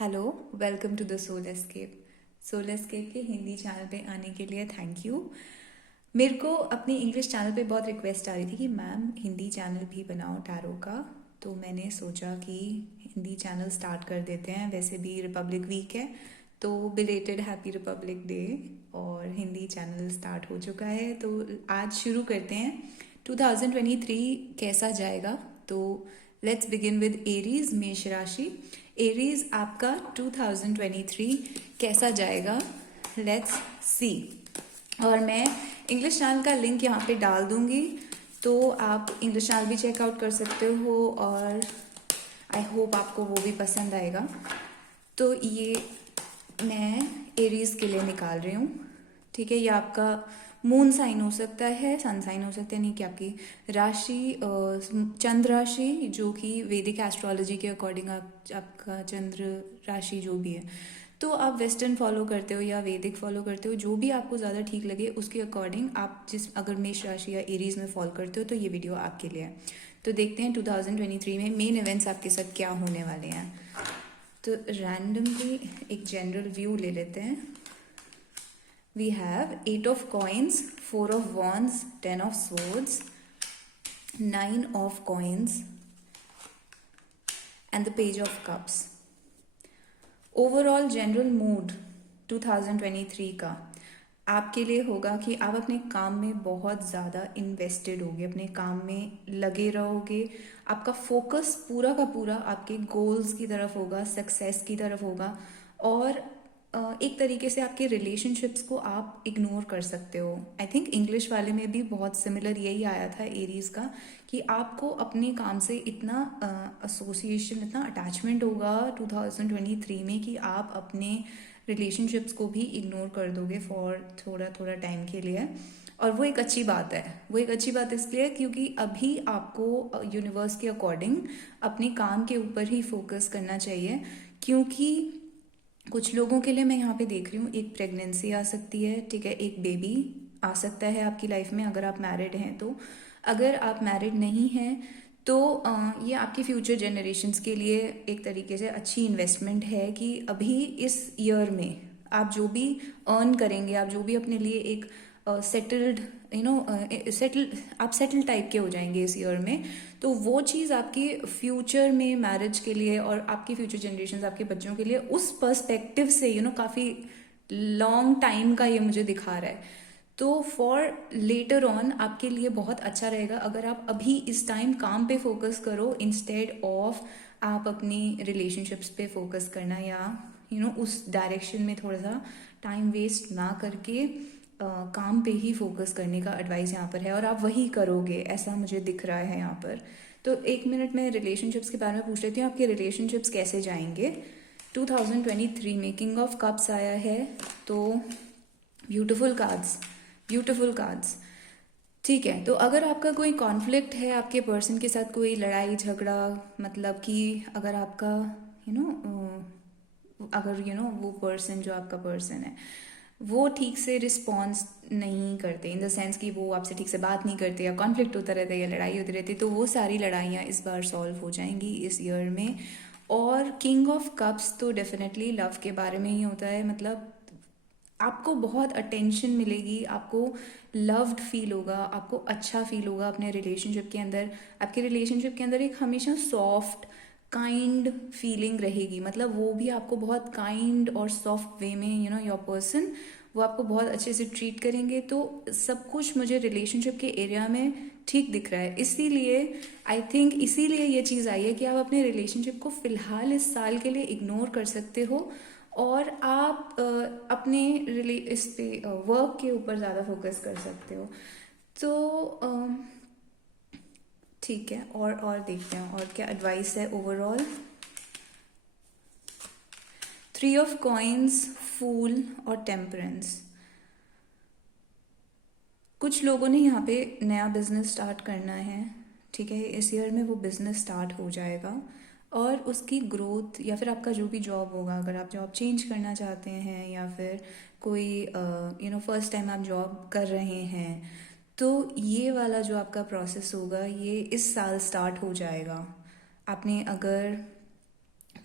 Hello, welcome to the soul escape. Soul escape के Hindi channel पे आने के लिए थैंक यू। मेरे को अपने इंग्लिश चैनल पे बहुत रिक्वेस्ट आ रही थी कि मैम हिंदी चैनल भी बनाओ टैरो का। तो मैंने सोचा कि हिंदी चैनल स्टार्ट कर देते हैं। वैसे भी रिपब्लिक वीक है, तो बिलेटेड हैप्पी रिपब्लिक डे। और हिंदी चैनल स्टार्ट हो चुका है, तो आज शुरू करते हैं। 2023 कैसा जाएगा? तो लेट्स बिगिन विद एरीज, मेष राशि। एरीज, आपका 2023 कैसा जाएगा? Let's see. और मैं इंग्लिश चैनल का लिंक यहाँ पे डाल दूँगी, तो आप इंग्लिश चैनल भी चेकआउट कर सकते हो और आई होप आपको वो भी पसंद आएगा। तो ये मैं एरीज के लिए निकाल रही हूँ, ठीक है। ये आपका मून साइन हो सकता है, सन साइन हो सकता है, नहीं कि आपकी राशि चंद्र राशि, जो कि वैदिक एस्ट्रोलॉजी के अकॉर्डिंग आपका चंद्र राशि जो भी है। तो आप वेस्टर्न फॉलो करते हो या वैदिक फॉलो करते हो, जो भी आपको ज़्यादा ठीक लगे उसके अकॉर्डिंग आप अगर मेष राशि या एरीज में फॉलो करते हो तो ये वीडियो आपके लिए है। तो देखते हैं 2023 में मेन इवेंट्स आपके साथ क्या होने वाले हैं। तो रैंडमली एक जनरल व्यू ले लेते हैं। We have 8 of coins, 4 of wands, 10 of swords, 9 of coins and the page of cups. Overall general mood 2023 का आपके लिए होगा कि आप अपने काम में बहुत ज़्यादा इन्वेस्टेड होगे, अपने काम में लगे रहोगे। आपका फोकस पूरा का पूरा आपके गोल्स की तरफ होगा, सक्सेस की तरफ होगा। और एक तरीके से आपके रिलेशनशिप्स को आप इग्नोर कर सकते हो। आई थिंक इंग्लिश वाले में भी बहुत सिमिलर यही आया था एरीज का, कि आपको अपने काम से इतना एसोसिएशन, इतना अटैचमेंट होगा 2023 में कि आप अपने रिलेशनशिप्स को भी इग्नोर कर दोगे फॉर थोड़ा थोड़ा टाइम के लिए। और वो एक अच्छी बात है। वो एक अच्छी बात इसलिए क्योंकि अभी आपको यूनिवर्स के अकॉर्डिंग अपने काम के ऊपर ही फोकस करना चाहिए। क्योंकि कुछ लोगों के लिए मैं यहाँ पे देख रही हूँ, एक प्रेगनेंसी आ सकती है, ठीक है, एक बेबी आ सकता है आपकी लाइफ में अगर आप मैरिड हैं तो। अगर आप मैरिड नहीं हैं तो ये आपकी फ्यूचर जनरेशन्स के लिए एक तरीके से अच्छी इन्वेस्टमेंट है कि अभी इस ईयर में आप जो भी अर्न करेंगे, आप जो भी अपने लिए एक सेटल्ड आप सेटल टाइप के हो जाएंगे इस ईयर में। तो वो चीज़ आपकी फ्यूचर में मैरिज के लिए और आपकी फ्यूचर जनरेशन, आपके बच्चों के लिए उस पर्सपेक्टिव से काफ़ी लॉन्ग टाइम का ये मुझे दिखा रहा है। तो फॉर लेटर ऑन आपके लिए बहुत अच्छा रहेगा अगर आप अभी इस टाइम काम पे फोकस करो, इंस्टेड ऑफ आप अपनी रिलेशनशिप्स पे फोकस करना, या उस डायरेक्शन में थोड़ा सा टाइम वेस्ट ना करके काम पे ही फोकस करने का एडवाइस यहाँ पर है। और आप वही करोगे ऐसा मुझे दिख रहा है यहाँ पर। तो एक मिनट में रिलेशनशिप्स के बारे में पूछ लेती हूँ, आपके रिलेशनशिप्स कैसे जाएंगे 2023 में। किंग ऑफ कप्स आया है, तो ब्यूटीफुल कार्ड्स, ब्यूटीफुल कार्ड्स, ठीक है। तो अगर आपका कोई कॉन्फ्लिक्ट है आपके पर्सन के साथ, कोई लड़ाई झगड़ा, मतलब कि अगर आपका अगर वो पर्सन, जो आपका पर्सन है, वो ठीक से रिस्पॉन्स नहीं करते, इन द सेंस कि वो आपसे ठीक से बात नहीं करते, या कॉन्फ्लिक्ट होता रहता है, या लड़ाई होती रहती है, तो वो सारी लड़ाइयाँ इस बार सॉल्व हो जाएंगी इस ईयर में। और किंग ऑफ कप्स तो डेफिनेटली लव के बारे में ही होता है। मतलब आपको बहुत अटेंशन मिलेगी, आपको लव्ड फील होगा, आपको अच्छा फील होगा अपने रिलेशनशिप के अंदर। आपके रिलेशनशिप के अंदर एक हमेशा सॉफ्ट काइंड फीलिंग रहेगी। मतलब वो भी आपको बहुत काइंड और सॉफ्ट वे में योर पर्सन वो आपको बहुत अच्छे से ट्रीट करेंगे। तो सब कुछ मुझे रिलेशनशिप के एरिया में ठीक दिख रहा है। इसीलिए आई थिंक इसीलिए ये चीज़ आई है कि आप अपने रिलेशनशिप को फ़िलहाल इस साल के लिए इग्नोर कर सकते हो और आप अपने इस पे वर्क के ऊपर ज़्यादा फोकस कर सकते हो। तो ठीक है, और देखते हैं और क्या एडवाइस है ओवरऑल। 3 ऑफ कॉइन्स, फूल और टेम्परेंस। कुछ लोगों ने यहाँ पे नया बिजनेस स्टार्ट करना है, ठीक है। इस ईयर में वो बिजनेस स्टार्ट हो जाएगा और उसकी ग्रोथ, या फिर आपका जो भी जॉब होगा, अगर आप जॉब चेंज करना चाहते हैं या फिर कोई फर्स्ट टाइम आप जॉब कर रहे हैं, तो ये वाला जो आपका प्रोसेस होगा ये इस साल स्टार्ट हो जाएगा। आपने अगर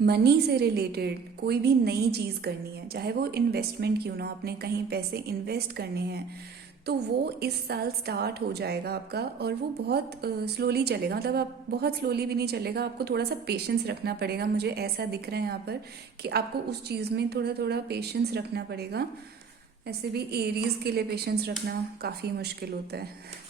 मनी से रिलेटेड कोई भी नई चीज़ करनी है, चाहे वो इन्वेस्टमेंट क्यों ना हो, आपने कहीं पैसे इन्वेस्ट करने हैं, तो वो इस साल स्टार्ट हो जाएगा आपका। और वो बहुत स्लोली चलेगा, मतलब आप बहुत स्लोली भी नहीं चलेगा, आपको थोड़ा सा पेशेंस रखना पड़ेगा। मुझे ऐसा दिख रहा है यहाँ पर कि आपको उस चीज़ में थोड़ा थोड़ा पेशेंस रखना पड़ेगा। ऐसे भी एरीज के लिए पेशेंस रखना काफ़ी मुश्किल होता है।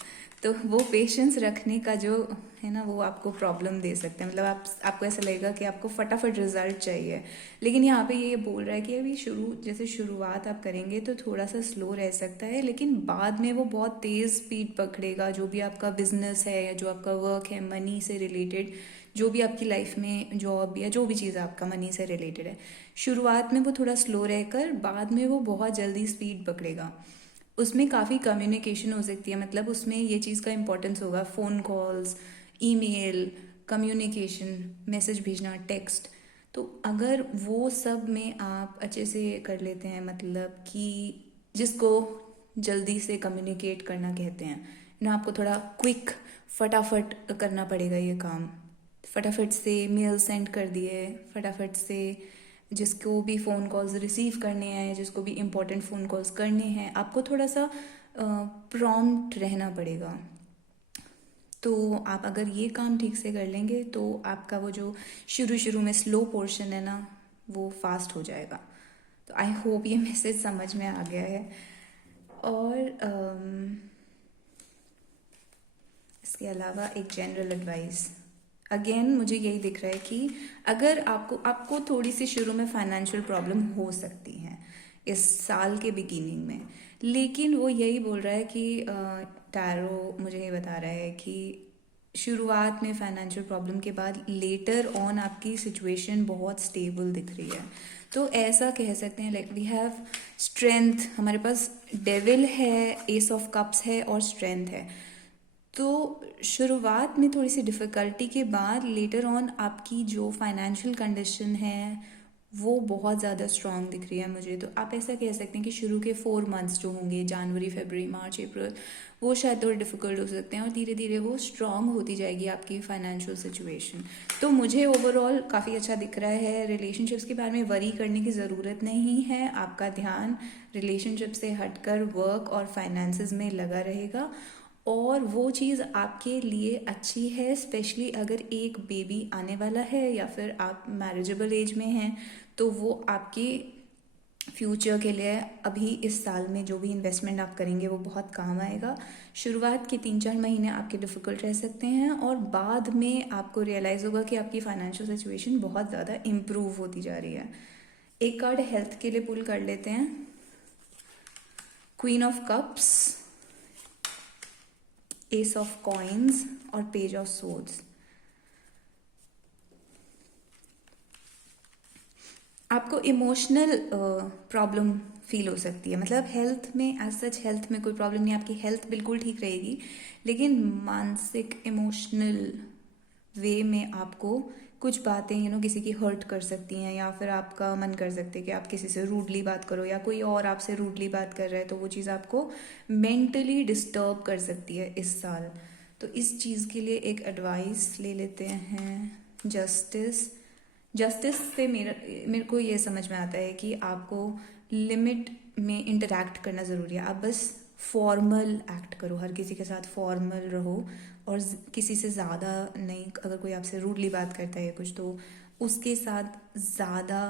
तो वो पेशेंस रखने का जो है ना, वो आपको प्रॉब्लम दे सकते हैं। मतलब आपको ऐसा लगेगा कि आपको फटाफट रिजल्ट चाहिए। लेकिन यहाँ पे ये बोल रहा है कि अभी जैसे शुरुआत आप करेंगे तो थोड़ा सा स्लो रह सकता है, लेकिन बाद में वो बहुत तेज़ स्पीड पकड़ेगा। जो भी आपका बिजनेस है या जो आपका वर्क है मनी से रिलेटेड, जो भी आपकी लाइफ में जॉब या जो भी चीज़ आपका मनी से रिलेटेड है, शुरुआत में वो थोड़ा स्लो रहकर बाद में वो बहुत जल्दी स्पीड पकड़ेगा। उसमें काफ़ी कम्युनिकेशन हो सकती है, मतलब उसमें ये चीज़ का इम्पोर्टेंस होगा, phone calls, email, communication, message भेजना, टेक्स्ट। तो अगर वो सब में आप अच्छे से कर लेते हैं, मतलब कि जिसको जल्दी से कम्युनिकेट करना कहते हैं ना, आपको थोड़ा क्विक फटाफट करना पड़ेगा ये काम। फटाफट से मेल सेंड कर दिए, फटाफट से जिसको भी फ़ोन कॉल्स रिसीव करने हैं, जिसको भी इम्पोर्टेंट फ़ोन कॉल्स करने हैं, आपको थोड़ा सा प्रॉम्प्ट रहना पड़ेगा। तो आप अगर ये काम ठीक से कर लेंगे तो आपका वो जो शुरू शुरू में स्लो पोर्शन है ना, वो फास्ट हो जाएगा। तो आई होप ये मैसेज समझ में आ गया है। और इसके अलावा एक जनरल एडवाइस, अगेन मुझे यही दिख रहा है कि अगर आपको थोड़ी सी शुरू में फाइनेंशियल प्रॉब्लम हो सकती है इस साल के बिगिनिंग में, लेकिन वो यही बोल रहा है कि टैरो मुझे ये बता रहा है कि शुरुआत में फाइनेंशियल प्रॉब्लम के बाद लेटर ऑन आपकी सिचुएशन बहुत स्टेबल दिख रही है। तो ऐसा कह सकते हैं, लाइक वी हैव स्ट्रेंथ, हमारे पास डेविल है, एस ऑफ कप्स है और स्ट्रेंथ है। तो शुरुआत में थोड़ी सी डिफ़िकल्टी के बाद लेटर ऑन आपकी जो फाइनेंशियल कंडीशन है वो बहुत ज़्यादा स्ट्रांग दिख रही है मुझे। तो आप ऐसा कह सकते हैं कि शुरू के 4 मंथ्स जो होंगे, जनवरी, फरवरी, मार्च, अप्रैल, वो शायद थोड़े डिफ़िकल्ट हो सकते हैं और धीरे धीरे वो स्ट्रांग होती जाएगी आपकी फाइनेंशियल सिचुएशन। तो मुझे ओवरऑल काफ़ी अच्छा दिख रहा है। रिलेशनशिप्स के बारे में वरी करने की ज़रूरत नहीं है, आपका ध्यान रिलेशनशिप से हटकर वर्क और फाइनेंसेस में लगा रहेगा और वो चीज़ आपके लिए अच्छी है। स्पेशली अगर एक बेबी आने वाला है या फिर आप मैरिजेबल एज में हैं, तो वो आपके फ्यूचर के लिए अभी इस साल में जो भी इन्वेस्टमेंट आप करेंगे वो बहुत काम आएगा। शुरुआत के 3-4 महीने आपके डिफ़िकल्ट रह सकते हैं और बाद में आपको रियलाइज़ होगा कि आपकी फाइनेंशियल सिचुएशन बहुत ज़्यादा इम्प्रूव होती जा रही है। एक कार्ड हेल्थ के लिए पुल कर लेते हैं, queen of cups, S of coins और पेज ऑफ सोर्ड्स। आपको इमोशनल प्रॉब्लम फील हो सकती है, मतलब हेल्थ में एज सच हेल्थ में कोई प्रॉब्लम नहीं, आपकी हेल्थ बिल्कुल ठीक रहेगी, लेकिन मानसिक इमोशनल वे में आपको कुछ बातें किसी की हर्ट कर सकती हैं, या फिर आपका मन कर सकते हैं कि आप किसी से रूडली बात करो या कोई और आपसे रूडली बात कर रहा है, तो वो चीज़ आपको मेंटली डिस्टर्ब कर सकती है इस साल। तो इस चीज़ के लिए एक एडवाइस ले लेते हैं, जस्टिस। जस्टिस से मेरे को ये समझ में आता है कि आपको लिमिट में इंटरैक्ट करना ज़रूरी है। आप बस फॉर्मल एक्ट करो, हर किसी के साथ फॉर्मल रहो और किसी से ज़्यादा नहीं। अगर कोई आपसे रूडली बात करता है कुछ, तो उसके साथ ज़्यादा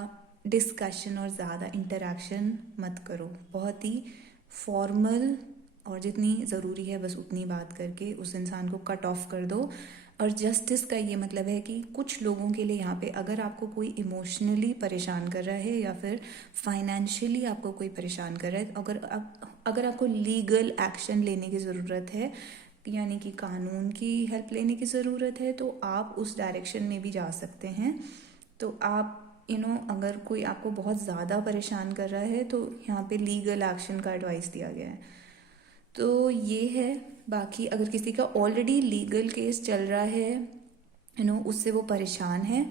डिस्कशन और ज़्यादा इंटरैक्शन मत करो। बहुत ही फॉर्मल और जितनी ज़रूरी है बस उतनी बात करके उस इंसान को कट ऑफ कर दो। और जस्टिस का ये मतलब है कि कुछ लोगों के लिए यहाँ पे अगर आपको कोई इमोशनली परेशान कर रहा है या फिर फाइनेंशियली आपको कोई परेशान कर रहा है, अगर आपको लीगल एक्शन लेने की ज़रूरत है, यानी कि कानून की हेल्प लेने की ज़रूरत है, तो आप उस डायरेक्शन में भी जा सकते हैं। तो आप अगर कोई आपको बहुत ज़्यादा परेशान कर रहा है तो यहाँ पे लीगल एक्शन का एडवाइस दिया गया है। तो ये है। बाकी अगर किसी का ऑलरेडी लीगल केस चल रहा है, उससे वो परेशान है,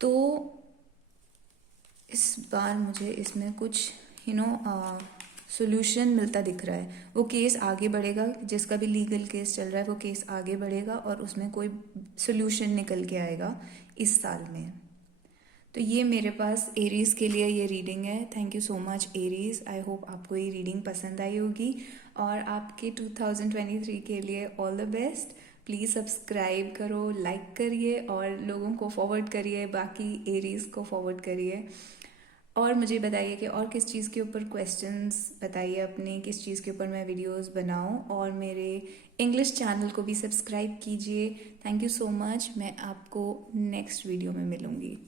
तो इस बार मुझे इसमें कुछ सोल्यूशन मिलता दिख रहा है। वो केस आगे बढ़ेगा, जिसका भी लीगल केस चल रहा है वो केस आगे बढ़ेगा और उसमें कोई सोल्यूशन निकल के आएगा इस साल में। तो ये मेरे पास एरीज़ के लिए ये रीडिंग है। Thank you so much Aries. I hope आपको ये रीडिंग पसंद आई होगी और आपके 2023 के लिए all the best. Please subscribe करो, लाइक करिए और लोगों को फॉरवर्ड करिए, बाकी एरीज़ को फॉरवर्ड करिए। और मुझे बताइए कि और किस चीज़ के ऊपर क्वेश्चंस बताइए अपने, किस चीज़ के ऊपर मैं वीडियोस बनाऊं, और मेरे इंग्लिश चैनल को भी सब्सक्राइब कीजिए। Thank you so much. मैं आपको नेक्स्ट वीडियो में मिलूँगी।